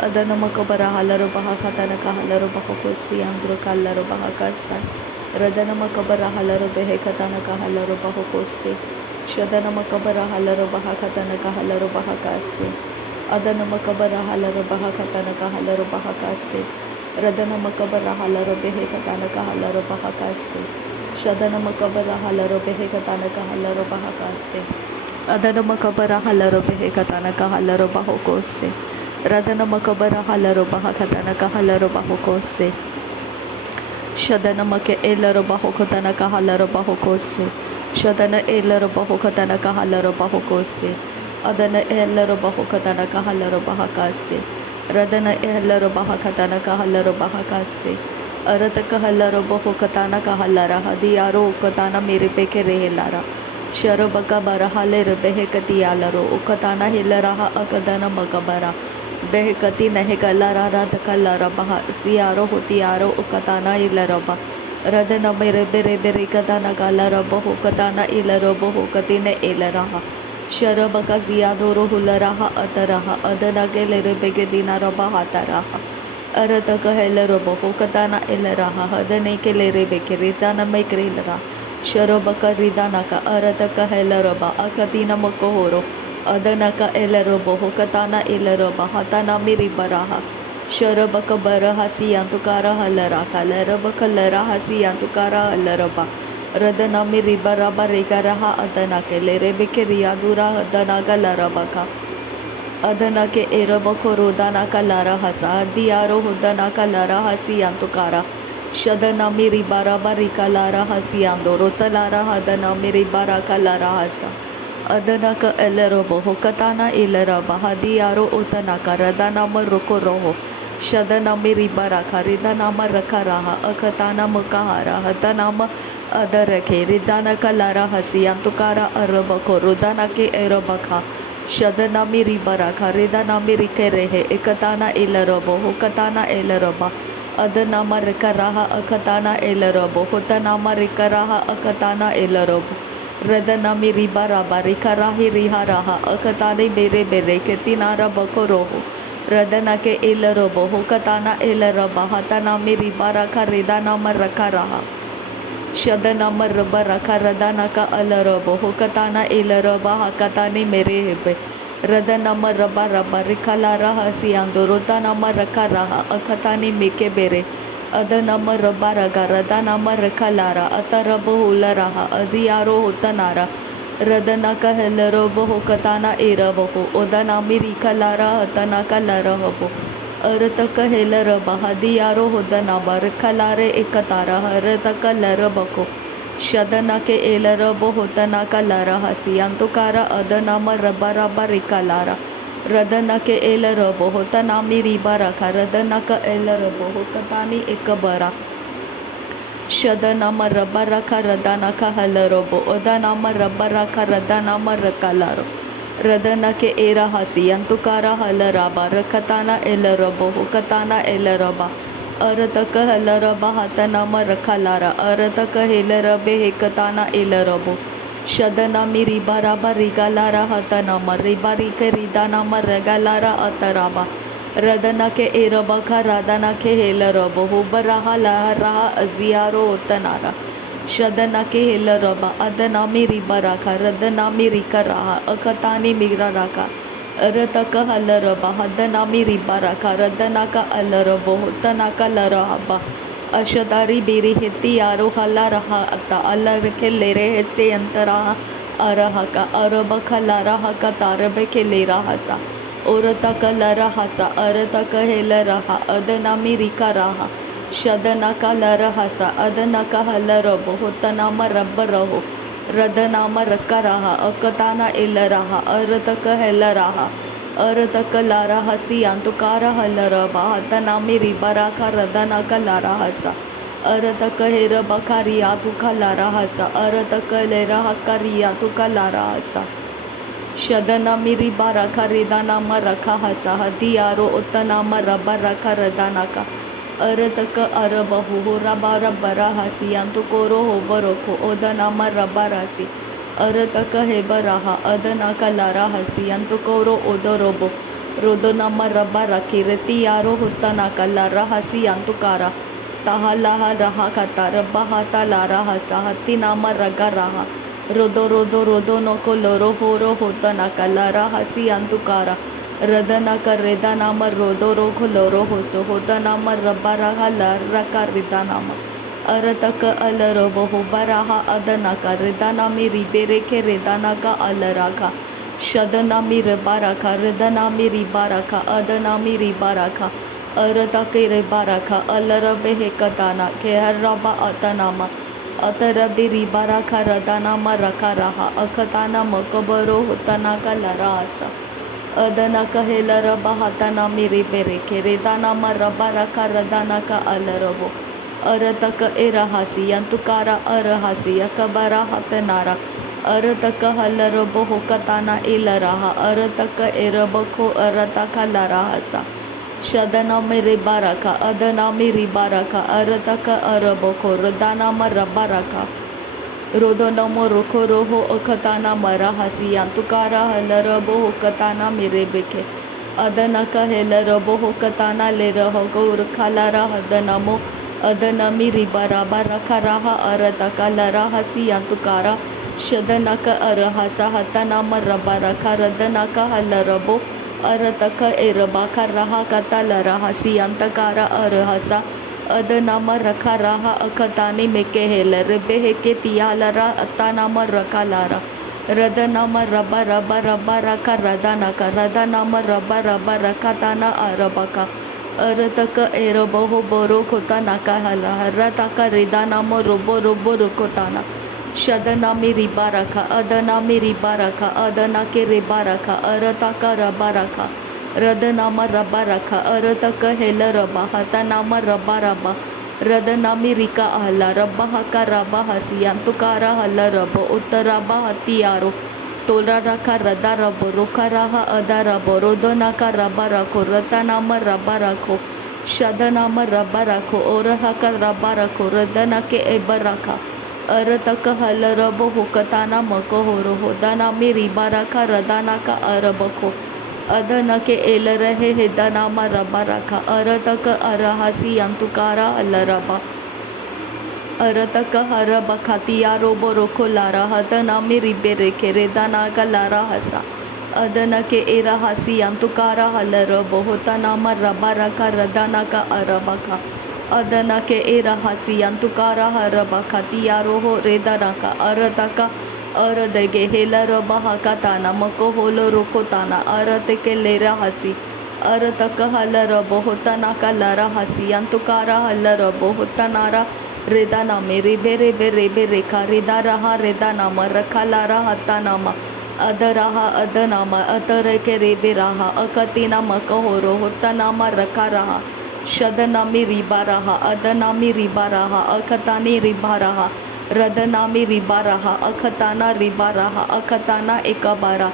Adanamakabara halaro bahakatana kahalaro bahokosi andro kalaro bahakasa. Radanamakabara halaro behekatana kahalaro bahokosi. Shadanamakabara halaro bahakatana kahalaro bahakasi. Adanamakabara halaro bahakatana kahalaro bahakasi. Radanamakabara halaro behekatana kahalaro bahakasi. Shadanamakabara halaro behekatana kahalaro bahakasi. Adanamakabara halaro behekatana kahalaro bahokosi. Radana makabara halaro bahakatana kahalaro bahokose. Shadana make elaro bahokatana kahalaro bahokose. Shadana elaro bahokatana kahalaro bahokose. Adana elaro bahokatana kahalaro bahakase. Radana elaro bahakatana kahalaro bahakase. Arata kahalaro bahokatana kahalara hadiyaro ukatana mere peke rehelara. Sharabaka barahale rebehekati alaro ukatana hilaraha akadana makabara. Behekati nahe kalara rad kalara baha siaro hutiaro ukatana ilaraba radana mere bere bere katana kalara bahu katana ilarabo hukatine ilaraha sharabaka ziyadoro hularaha ataraha adana gelere begedina raba hataraha arataka helarabo hukatana ilaraha hadane kelere bekiritana mekrilara sharabaka ridanaka arataka helaraba akatina makohoro Adanaka elerobo hokatana eleroba hatana miri baraha sharabaka baraha siyantukara halara kalerabaka leraha siyantukara halaraba radana miri baraba rekaraha adanake lerebeke riyadura adanaga larabaka adanake erabako rodanaka lara hasa diyaro hudanaka lara hasiyantukara shadana miri baraba rikalara hasiyando rotalara hadana miri baraka lara hasa Adanaka elerobo hokatana ileraba hadiyaro utanaka radanama rokoroho shadana miri baraka ridanama rakaraha akatana mukahara hatanama adarake ridana kalara hasiyantukara arabako rudanake erabaka shadana miri baraka ridana miri kerehe ekatana ilerobo hokatana ileroba adanama rakaraha akatana ilerobo hotanama rikaraha akatana ilerobo Radana miri baraba rikarahi riharaha akatane bere bere ketinara bakoroho Radana ke ilarobo hokatana ilaraba hatana miri baraka redana marakaraha Shadana marabaraka radana ka alarobo hokatana ilaraba hakatane mere hebe Radana marabaraba rikalara hasiandorotana marakaraha akatane meke bere Adanama rabaraga radanama rakalara atarabo hularaha aziyaro hotanara radanaka helarobo hokatana eraboho odanami rikalara hatanaka larahobo arataka helaraba hadiyaro hodanaba rakalare ekatara harataka larabako shadanake elarabo hotanaka laraha siyantukara adanama rabaraba rikalara Radanake elarabo hotanami ribaraka radanaka elarabo hokatani ekabara Shadanama rabaraka radanaka halarobo odanama rabaraka radanama rakalaro Radanake era hasiyantukara halaraba rakatana elarabo hokatana elaraba Arataka halaraba hatanama rakalara arataka helarabe hekatana elarabo Shadana miri baraba rigalara hatanama ribarike ridanama regalara ataraba radana ke erabaka radana ke helarabo hubaraha laharaha aziyaro otanara shadana ke helaraba adana miri baraka radana miri karaha akatani miraraka arataka halaraba hadana miri baraka radana ka alarabo hotanaka larahaba Ashadari biri hiti yaro hala raha ata Allah ke lere hesse antara araha ka araba khala raha ka tarabe ke lera hasa orata ka lara hasa arata ka hela raha adana mirika raha shadana ka lara hasa adana ka hala rabo hotana ma rabba raho radana ma rakka raha akatana illa raha arata ka hela raha Arataka lara hasi antukara halaraba hatana miri baraka radana ka lara hasa Arataka hera bakari atuka lara hasa Arataka lera hakari atuka lara hasa Shadana miri baraka redana maraka hasa hadiyaro utana maraba raka radanaka Arataka arabahu horabara barahasi antukoro hobaroko odana marabarasi Arataka hebaraha adanaka lara hasi antukoro odorobo Rodonama rabara kireti yaro hutana kalara hasi antukara. Tahalaha raha katara bahata lara hasa hati nama raga raha. Rodo no koloro horo hotana kalara hasi antukara. Radana kareda nama rodo ro koloro hoso hotanama rabara hala raka ridanama. Arataka alarobo baraha adanaka redanami ribereke redanaka alaraka. Shadanami ribaraka redanami ribaraka adanami ribaraka. Aratake ribaraka alarabehe katana keharaba atanama. Atarabi ribaraka radanama rakaraha akatana makabaro hotanaka larasa. Adanaka helaraba hatanami ribereke redanama rabaraka radanaka alarabo. Arataka erahasi yantukara arahasi yakabara hatanara. Arataka halarabo hokatana ilaraha. Arataka erabako arataka larahasa. Shadanami ribaraka adanami ribaraka arataka araboko radanama rabaraka. Rodonamo rokoroho okatana marahasi yantukara halarabo hokatana mirebeke. Adanaka helarabo hokatana leraho kalara hadanamo. Adanami ribaraba rakaraha arataka larahasi yantukara. Shadanaka arahasa hatanama rabaraka radanaka halarabo. Arataka erabaka raha kata larahasi yantakara arahasa. Adanama rakaraha akatani mekehela rebeheke tialara atanama rakalara. Radanama raba raba raba raka radanaka radanama raba raba rakatana arabaka. Arataka eraboho boro kotanaka hala rataka ridanama robo robo rokotana. Shadanami ribaraka adanami ribaraka adanake ribaraka arataka rabaraka. Radanama rabaraka arataka hela raba hatanama rabaraba. Radanami rika ahla rabahaka rabahasi yantukara hala rabo uttaraba hatiyaro. Tola raka radarabo rokaraha adarabo rodonaka rabarako ratanama rabarako. Shadanama rabarako orahaka rabarako radanake ebaraka. Arataka halarabo hukatana makohoro hodanami ribaraka radanaka arabako. Adanake elarahe hedanama rabaraka. Arataka arahasi yantukara alaraba. Arataka haraba khatia robo roko lara hadanami ribereke redanaga lara hasa. Adanake erahasi yantukara halarabo hotanama rabaraka radanaka arabaka. Adanake erahasi yantukara haraba khatia roho redanaka arataka. Aradege helaraba hakatana makoholo rokotana arateke lera hasi. Arataka halarabo hotanaka lara hasi yantukara halarabo hotanara. Redaname rebe reka redaraha redanama rakalara hatanama. Adaraha adanama atareke rebe raha akatina makahoro hotanama rakaraha. Shadanami ribaraha adanami ribaraha akatani ribaraha. Radanami ribaraha akatana ribaraha akatana ekabara.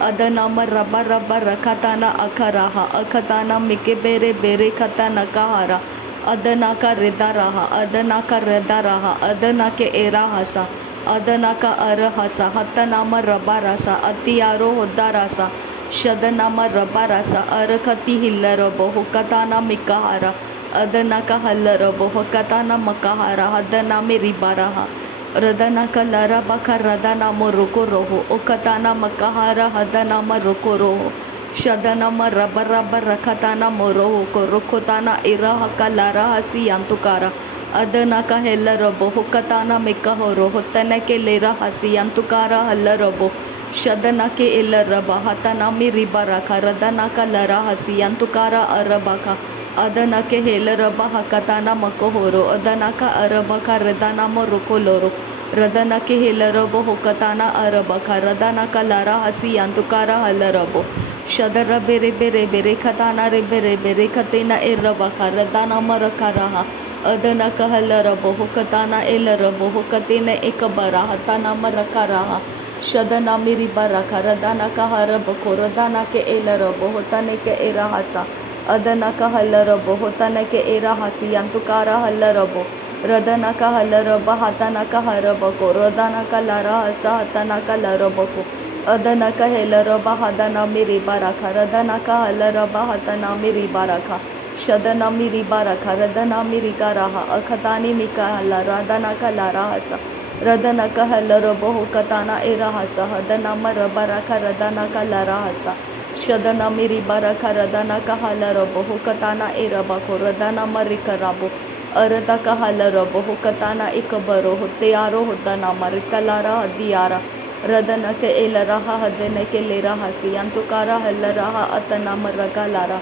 Adanama raba raba rakatana akaraha akatana mikebere bere katana kahara. Adanaka redaraha adanaka redaraha adanake erahasa. Adanaka arahasa hatanama rabarasa atiyaro hodarasa. Shadanama rabarasa arakati hillarabo hukatana mikahara. Adanaka hallarabo hukatana makahara hadanami ribaraha. Radanaka larabaka radanamo rokoroho okatana makahara hadanama rokoroho. Shadanama rabaraba rakatana moroho korokotana irahaka larahasi yantukara. Adanaka hellarabo hokatana mikahoro hotanake lerahasi yantukara hallarabo. Shadanake illaraba hatanami ribaraka radanaka larahasi yantukara arabaka. Adanake helaraba hakatana makohoro adanaka arabaka radanamo rokoloro. Radanake helarabo hokatana arabaka radanaka larahasi yantukara hallarabo. Shadara bere bere katana bere katina erabaka radana marakaraha. Adanaka halarabo hokatana elarabo hokatina ekabara hatana marakaraha. Shadana miri baraka radanaka harabako radanake elarabo hotaneke erahasa. Adanaka halarabo hotaneke erahasi yantukara halarabo. Radanaka halaraba hatanaka harabako radanaka larahasa hatanaka larabako. Adanaka helaraba hadana miri baraka radanaka halaraba hatana miri baraka shadana miri baraka radana miri karaha akhatani mika hala radanaka larahasa radanaka halarabo katana irahasa hadana marabaraka radanaka larahasa shadana miri baraka radanaka halarabo katana irabako radana marikarabo aradaka halarabo katana ikabaro huteyaro hudana marikalara hadiyara रदनके एल रहा हदनके ले रहा सियंतुकारा हल रहा अतनम रगलारा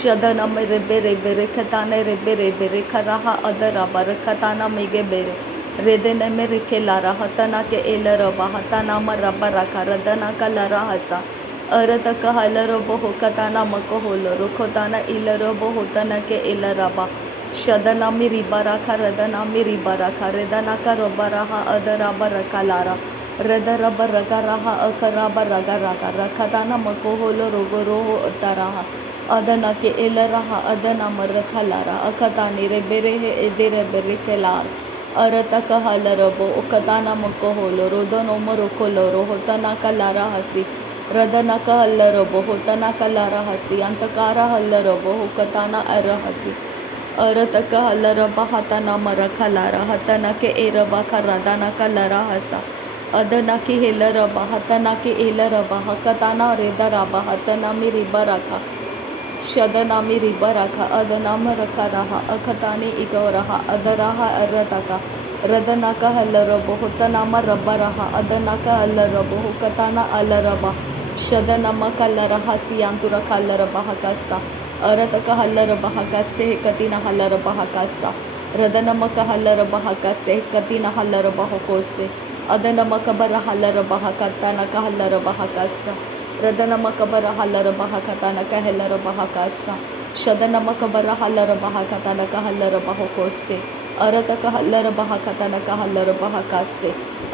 शदनम रेबे रेबे रेखताने रेबे रेबे रेखराहा अदरा बरखताना मिगे बेरे रेदने में रेखेलारा हतना के एल रबा हतना म रबा रखा रदना का लरा हसा अरतक हल रबो होकताना मको होलो रुखताना इल रबो होतना के एल रबा शदना मिरी बराखा रदना मिरी बराखा रेदना का रबराहा अदरा बरका लारा रदरा बरका रहा अकरा बरगा रगा रखदाना मको होलो रोगो रोहो उतराहा अदना के एल रहा अदना मरखा लारा अखतानी रे बेरे हे एदेरे बेरे के लार अरतक हल रबो उकताना मको होलो रोदनो मरुको लोरो होतना का लारा हसी रदना का हल रबो होतना का लारा हसी अंतकारा हल रबो हुकताना अर हसी अरतक हलरबा हतना मरखा लारा हतना के एरबा का रदाना का लरा हसा अदना की हेलरबा हतना के एलरबा हकताना रेदराबा हतना मी रिबा रखा शदना मी रिबा रखा अदना मरखा रहा अखतानी इगो रहा अदराहा अरतका रदना का हलरबो हतना मरबा रहा अदना का हलरबो हुकताना अलरबा शदना मकल रहा सियांतुरा कलरबा हकसा अरतक हल्लर बहकासे कतिन हल्लर बहकासा रदनमक हल्लर बहकासे कतिन हल्लर बहकोसे अदनमक बर हल्लर बहकतनक हल्लर बहकासा रदनमक बर हल्लर बहकतनक हल्लर बहकासा शदनमक बर हल्लर बहकतनक हल्लर बहकोसे अरतक हल्लर बहकतनक हल्लर बहकासे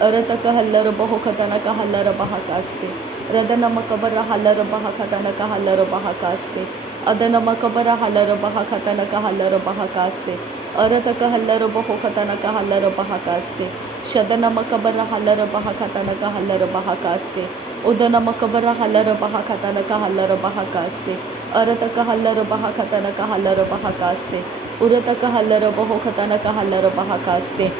अरतक हल्लर बहकतनक हल्लर बहकासे रदनमक बर हल्लर बहकतनक हल्लर बहकासे अदनम कबर हलर बहकतनक हलर बहकासे अरतक हल्लर बहकतनक हलर बहकासे शदनम कबर हलर बहकतनक हलर बहकासे उदनम कबर हलर बहकतनक हलर बहकासे अरतक हल्लर बहकतनक हलर बहकासे उरतक हल्लर बहकतनक हलर बहकासे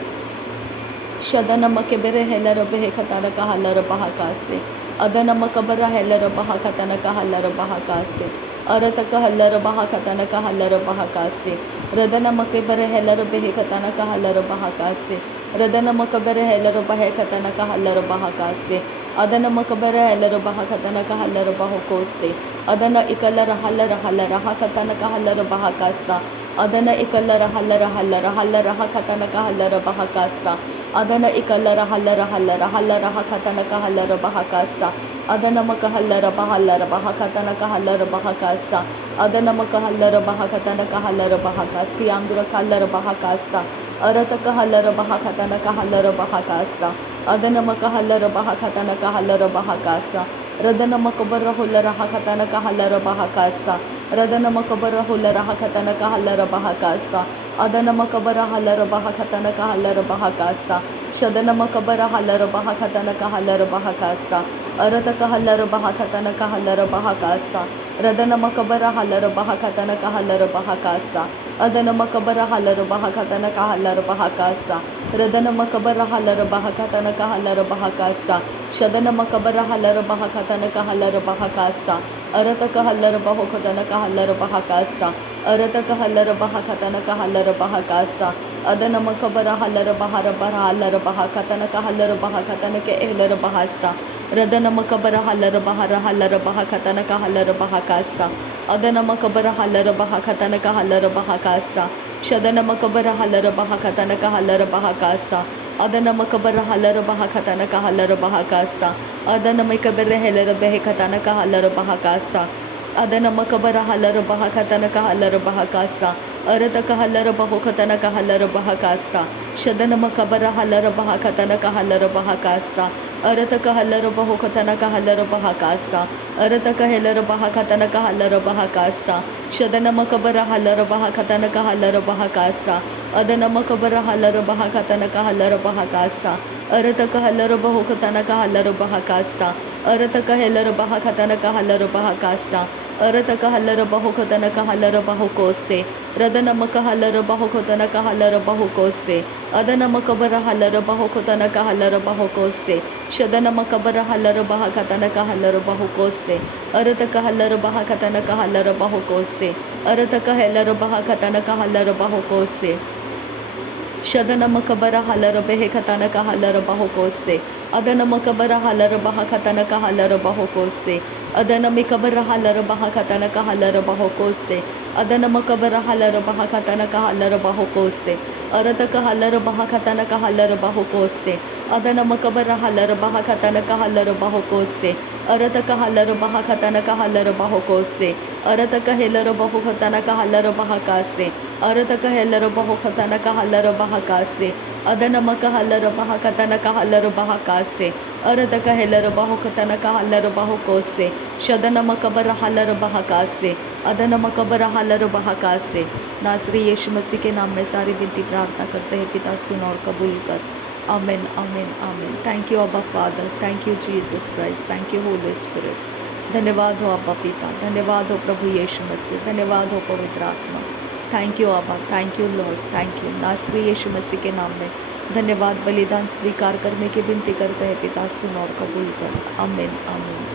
शदनम केबेरे हेलर बहकतनक हलर बहकासे अदनम कबर हेलर बहकतनक हलर बहकासे अरतक हल्लर बहकतनक हल्लर बहकासे रदनम केबर हेलर बहकतनक हल्लर बहकासे रदनम कबर हेलर बहकतनक हल्लर बहकासे अदनम कबर हेलर बहकतनक हल्लर बहकोसे अदन इकलर हल्लर हल्लर हकतनक हल्लर बहकासा अदन इकलर हल्लर हल्लर हल्लर हकतनक हल्लर बहकासा अदन इकलर हल्लर हल्लर हल्लर हकतनक हल्लर बहकासा अदनमक हल्लर बहल्लर बहकतनक हल्लर बहकासा अदनमक हल्लर बहकतनक हल्लर बहकासी अंगुर हल्लर बहकासा अरतक हल्लर बहकतनक हल्लर बहकासा अदनमक हल्लर बहकतनक हल्लर बहकासा रदनमक बर हुल्लर हकतनक हल्लर बहकासा रदनमक बर हुल्लर हकतनक हल्लर बहकासा अदनमक बर हल्लर बहकतनक हल्लर बहकासा शदनमक बर हल्लर बहकतनक हल्लर बहकासा अरतक हल्लर बहकतनक हल्लर बहकासा रदनमक बर हल्लर बहकतनक हल्लर बहकासा अदनमक बर हल्लर बहकतनक हल्लर बहकासा रदनमक बर हल्लर बहकतनक हल्लर बहकासा शदनमक बर हल्लर बहकतनक हल्लर बहकासा अरतक हल्लर बहकतनक हल्लर बहकासा अरतक हल्लर बहकतनक हल्लर बहकासा अदनमक बर हल्लर बहर बर हल्लर बहकतनक हल्लर बहकतनक एहलर बहसा रदनमक बर हल्लर बहर हल्लर बहकतनक हल्लर बहकासा अदनमक बर हल्लर बहकतनक हल्लर बहकासा शदनमक बर हल्लर बहकतनक हल्लर बहकासा अदनमक बर हल्लर बहकतनक हल्लर बहकासा अदनमक बर हेलर बहकतनक हल्लर बहकासा अदनमक बर हल्लर बहकतनक हल्लर बहकासा अरतक हल्लर बहकतनक हल्लर बहकासा शदनमक बर हल्लर बहकतनक हल्लर बहकासा अरतक हल्लर बहकतनक हल्लर बहकासा अरतक हेलर बहकतनक हल्लर बहकासा शदनमक बर हल्लर बहकतनक हल्लर बहकासा अदनमक बर हल्लर बहकतनक हल्लर बहकासा अरत कहलर बहो खतना कहलर बहा कासा अरत कहलर बहा खतना कहलर बहा कासा अरत कहलर बहो खतना कहलर बहो कोसे रदनम कहलर बहो खतना कहलर बहो कोसे अदनम कबर हलर बहो खतना कहलर बहो कोसे शदनम कबर हलर बहा खतना कहलर बहो कोसे अरत कहलर बहा खतना कहलर बहो कोसे अरत कहलर बहा खतना कहलर बहो कोसे शदनम कबर हलर बेहे खतन का हलर बहो कोसे अदनम कबर हलर बहा खतन का हलर बहो कोसे अदनम कबर हलर बहा खतन का हलर बहो कोसे अदनम कबर हलर बहा खतन का हलर बहो कोसे अरत का हलर बहा खतन का हलर बहो कोसे अदनम कबर हलर बहा खतन का हलर बहो कोसे अरत का हलर बहा खतन का हलर बहो कोसे अरत का हेलर बहो खतन का हलर बहा कासे अरत का हेलर बहो खतन का हलर बहा कासे अदनम का हलर बहा खतन का हलर बहा कासे अरत का हेलर बहो खतन का हलर बहो कोसे शदनम कबर हलर बहा कासे अदनम कबर हलर बहा कासे। नासरी यीशु मसीह के नाम में सारी विनती प्रार्थना करते हैं पिता, सुन और कबूल कर। आमीन आमीन आमीन। थैंक यू अब्बा father, thank you Jesus Christ, thank you Holi spirit. धन्यवाद हो अब्बा पिता, धन्यवाद हो प्रभु यीशु मसीह, धन्यवाद हो पवित्र आत्मा। थैंक यू अब्बा, thank you Lord, thank you. नासरी यीशु मसीह के नाम में धन्यवाद। बलिदान स्वीकार करने की विनती करते हैं पिता, सुन और कबूल कर। आमीन आमीन।